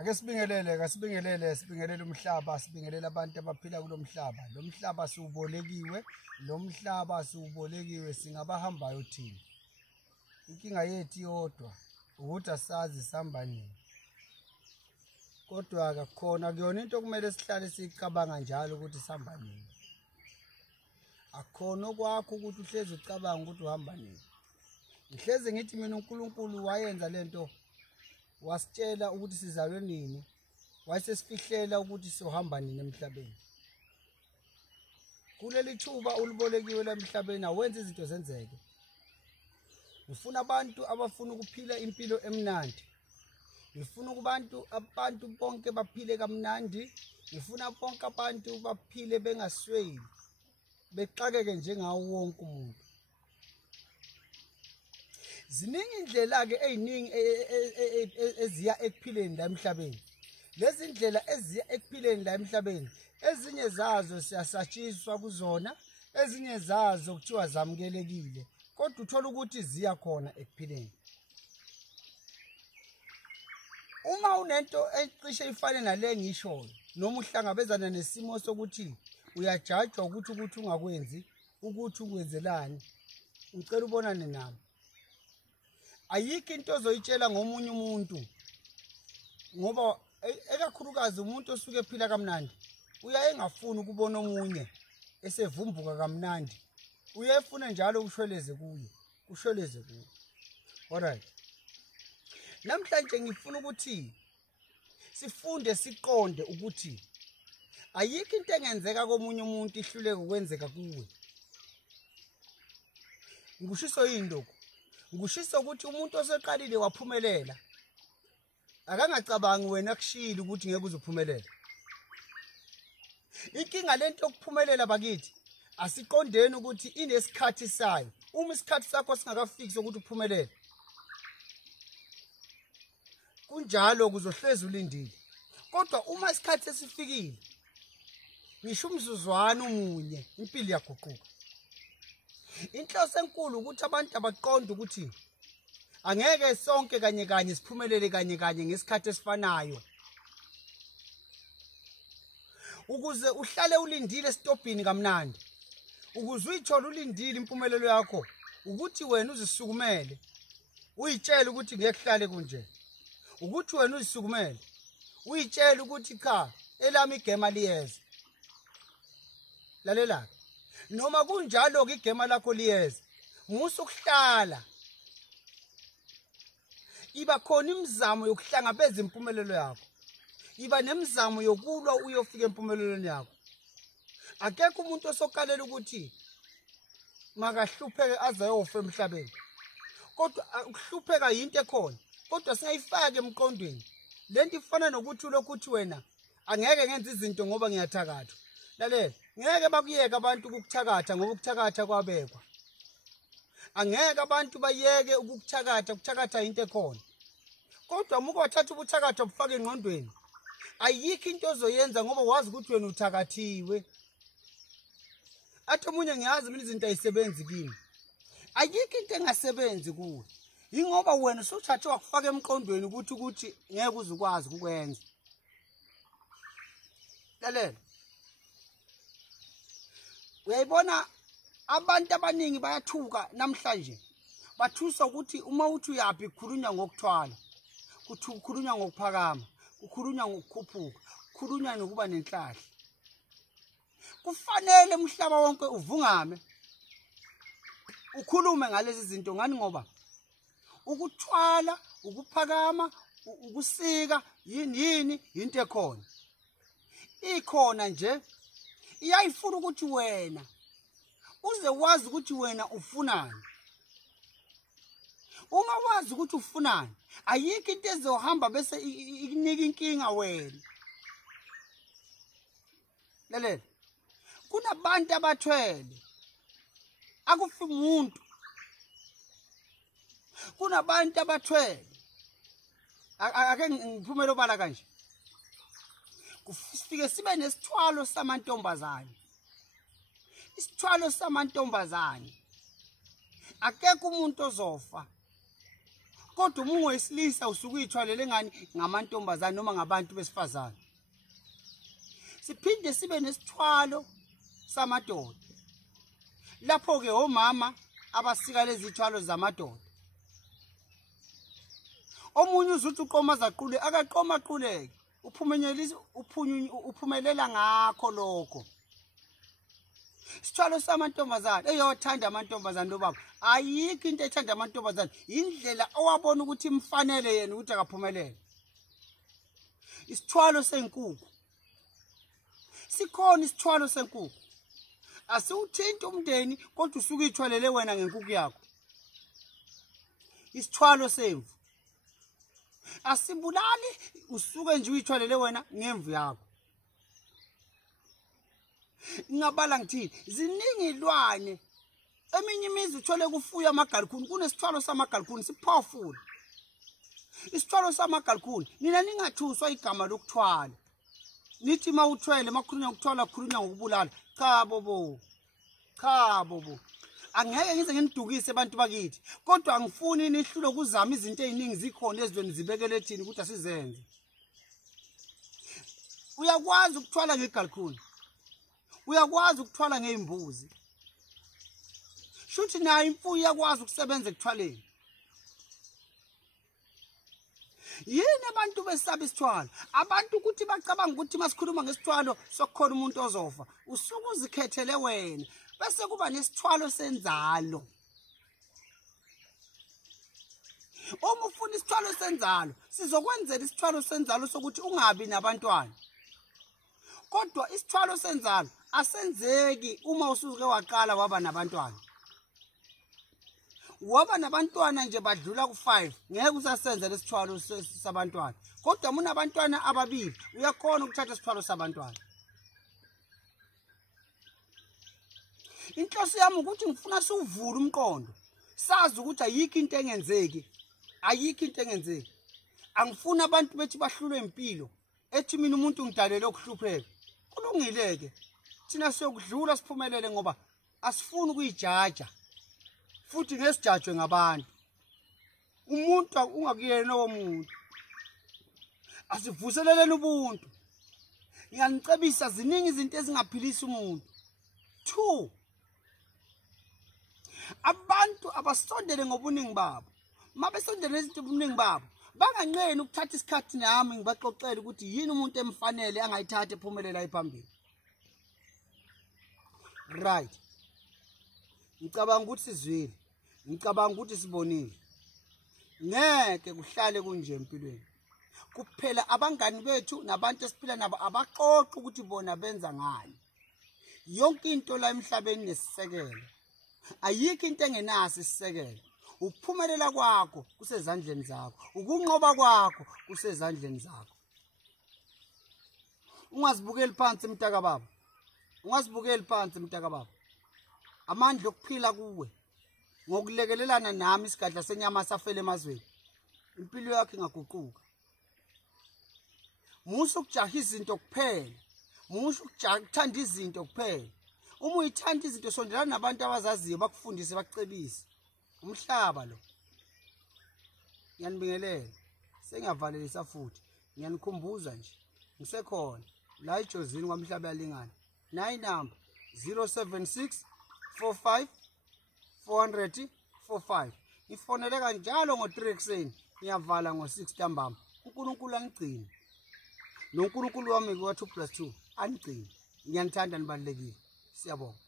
Ake sibingelele umhlaba, sibingelele abantu abaphila kulomhlaba. Lo mhlaba siubolekiwe, singabahambayo thina. Inkinga yethu yodwa ukuthi asazi sihamba nini. Kodwa akukhona kuyona into kumele sihlale sicabanga njalo ukuthi sihamba nini. Akukhona okwakho ukuthi uhlezi ucabanga ukuthi uhamba nini. Ngihlezi ngithi mina uNkulunkulu wayenza lento, wasitshela ukuthi sizalwe nini, wayesesifihlela ukuthi sohamba nini emhlabeni. Kuleli thuba ulibolekiwe lemhlabeni awenze izinto zenzeke. Ngifuna abantu abafuna ukuphila impilo emnandi. Ngifuna abantu bonke baphile kamnandi. Ngifuna bonke abantu baphile bengasweli, bexakeke njengawo wonke umuntu. Ziningi indlela ke eziningi eziya ekuphileni la emhlabeni. Lezi indlela eziya ekuphileni la emhlabeni, ezinye zazo siyasatshiswa kuzona, ezinye zazo kuthiwa zamukelekile, kodwa uthola ukuthi ziya khona ekuphileni. Uma unento ecishe ifane nale ngishoyo, noma uhlangabezana nesimo sokuthi uyajajwa ukuthi ungakwenzi, ukuthi ukwenzelani, ngicela ubonane nami. Ayikho into ozoyitshela ngomunye umuntu, ngoba ekakhulukazi umuntu osuke ephila kamnandi uyaye engafuni ukubona omunye esevumbuka kamnandi. Uyefuna njalo kushweleze kuye. Alright. Namhlanje ngifuna ukuthi sifunde siqonde ukuthi ayikho into engenzeka komunye umuntu ihluleke ukwenzeka kuwe. Ngushiso yindoko. Ngushiso ukuthi umuntu oseqalile waphumelela akangacabangi wena kushilo ukuthi ngeke uzophumelela. Inkinga lento yokuphumelela bakithi asiqondeni ukuthi inesikhathi sayo. Uma isikhathi sakho singakafiki sokuthi uphumelele, kunjalo kuzohlezi ulindile. Kodwa uma isikhathi sesifikile, ngisho umzuzwana umunye impilo yaguquka. Inhloso enkulu ukuthi abantu abaqonde ukuthi angeke sonke kanye siphumelele kanye ngesikhathi esifanayo. Ukuze uhlale ulindile esitobhini kamnandi, ukuze uyithole ulindile impumelelo yakho, ukuthi wena uzisukumele, uyitshele ukuthi ngeke kuhlale kunje. Ukuthi wena uzisukumele, uyitshele ukuthi cha, elami igema liyeza. Lalela. Noma kunjalo ke igema lakho liyeza, musukuhlala. Iba khona imizamo yokuhlangabeza impumelelo yakho. Iba nemizamo yokulwa uyofika empumelelweni yakho. Akekho umuntu osokalela ukuthi makahlupheke aze ayofa emhlabeni. Kodwa ukuhlupheka yinto ekhona, kodwa singayifaka emqondweni. Lento ifana nokuthi lokuthi wena angeke ngenze izinto ngoba ngiyathakatha. Lalela, ngeke bakuyeke abantu ukukuthakatha ngoba ukuthakatha kwabekwa. Angeke abantu bayeke ukukuthakatha into ekhona. Kodwa uma wathatha ubuthakatha bufake engqondweni, ayikho into ozoyenza ngoba wazi ukuthi wena uthakathiwe. Athi omunye ngiyazi mina izinto ayisebenzi kimi. Ayikho into engasebenzi kuwe. Ingoba wena usuthathe wakufaka emqondweni ukuthi ngeke uzukwazi ukwenza. Lalela. Uyayibona abantu abaningi bayathuka namhlanje. Bathusa ukuthi uma uthi uyapi kukhulunywa ngokuthwala, kukhulunywa ngokuphakama, kukhulunywa ngokukhuphuka, kukhulunywa nokuba nenhlahla. Kufanele umhlaba wonke uvungame, ukhulume ngalezi zinto ngani ngoba ukuthwala, ukuphakama, ukusika yini into ekhona. Ikhona nje. Iyayifuna ukuthi wena uze wazi ukuthi wena ufunani. Uma wazi ukuthi ufunani, ayikho into ezohamba bese ikunika inkinga wena. Lalela. Kunabantu abathwele. Akufi umuntu. Kunabantu abathwele. Ake ngiphumele obala kanje. Kufike sibe nesithwalo samantombazane. Isithwalo samantombazane. Akekho umuntu ozofa. kodwa uma ungowesilisa usuke uyithwalele ngani ngamantombazane noma ngabantu besifazane. Siphinde sibe nesithwalo samadoda. Lapho ke omama abasika lezi zithwalo zamadoda. Omunye uzuthi uqoma zaqule akaqoma quleke. Uphumelela ngakho lokho. Isithwalo samantombazane eyothanda amantombazane lobaba. Ayikho into ethanda amantombazane. Indlela owabona ukuthi imfanele yena ukuthi akaphumelele. Isithwalo senkukhu. Sikhona isithwalo senkukhu. Asiwuthinta umndeni kodwa usuke uyithwalele wena ngenkukhu yakho. Isithwalo semvu. Asibulali usuke nje uyithwalele wena ngemvu yakho. Ngabala ngithini ziningi ilwane. Eminye imizi uthole kufuya amagalikuni kunesithwalo samagalikuni sipowerful. Isithwalo samagalikuni nina ningathuswa igama lokuthwala. Nithi mawuthwele makhulunywa ukuthwala khulunywa ngokubulala. Cha bobo. Angeke ngize nginidukise abantu bakithi. Kodwa angifuni nihlule ukuzama izinto eziningi zikhona ezweni zibekele thini ukuthi asizenze. Uyakwazi ukuthwala ngegalikuni. Uyakwazi ukuthwala ngeimbuzi. Shuthi nayo imfuyo iyakwazi ukusebenza ekuthwaleni. Yini abantu besaba isithwalo? Abantu ukuthi bacabanga ukuthi masikhuluma ngesithwalo sokukhona umuntu ozofa. Usuke uzikhethele wena. Bese kuba nesithwalo senzalo. Uma ufuna isithwalo senzalo, sizokwenzela isithwalo senzalo sokuthi ungabi nabantwana. Kodwa isithwalo senzalo asenzeki uma usuke waqala waba nabantwana. Waba nabantwana nje badlula ku5 ngeke usasenza lesithwalo sabantwana. Kodwa uma unabantwana ababili uyakhona ukuthatha isithwalo sabantwana. Inhloso yami ukuthi ngifuna siwuvule umqondo. Sazi ukuthi ayikho into engenzeki. Ayikho into engenzeki. Angifuni abantu bethi bahlulwe impilo. Ethi mina umuntu ngidalele ukuhlupheka. Kulungileke. Thina siyokudlula siphumelele ngoba asifuni ukuyijaja. Futhi ngesijajwe ngabantu. Umuntu ungakuyena womuntu. Asivuseleleni ubuntu. Ngiyanicebisa ziningi izinto ezingaphilisa umuntu. 2. Abantu abasondele ngobuningi babo. Mabesondele izinto ngobuningi babo, banganqeni ukuthatha isikhathi nami ngibaxoxele ukuthi yini umuntu emfanele angayithatha ephumelela ephambili. Right. Ngicabanga ukuthi sizwile. Ngicabanga ukuthi sibonile. Ngeke kuhlale kunje empilweni. Kuphela abangani bethu nabantu esiphila nabo abaxoxa ukuthi bona benza ngani. Yonke into la emhlabeni nesisekelo. Ayikho into engenaso isisekelo. Ukuphumelela kwakho kusezandleni zakho. Ukunqoba kwakho kusezandleni zakho. Ungazibukeli phansi mntaka baba. Ungazibukeli phansi mntaka baba. Amandla okuphila kuwe ngokulekelelana nami isigadla senyama safele emazweni. Impilo yakho ingaguquka. Musu ukujaha izinto kuphela. Musu ukuthanda izinto kuphela. Uma uyithanda izinto sondelana nabantu abazaziyo bakufundise bakucebise. Umhlaba lo. Ngiyanibingelela. Sengiyavalelisa futhi. Ngiyanikhumbuza nje. Ngisekhona la ejozini kwamhlaba yalingana. Nayi number 076 45 400 45. Ifonele kanjalo ngo3 ekseni. Ngiyavala ngo6 ntambama. uNkulunkulu angigcine. NoNkulunkulu wami kwa2+2 angigcine. Ngiyanithanda nibalekile. Siyabonga.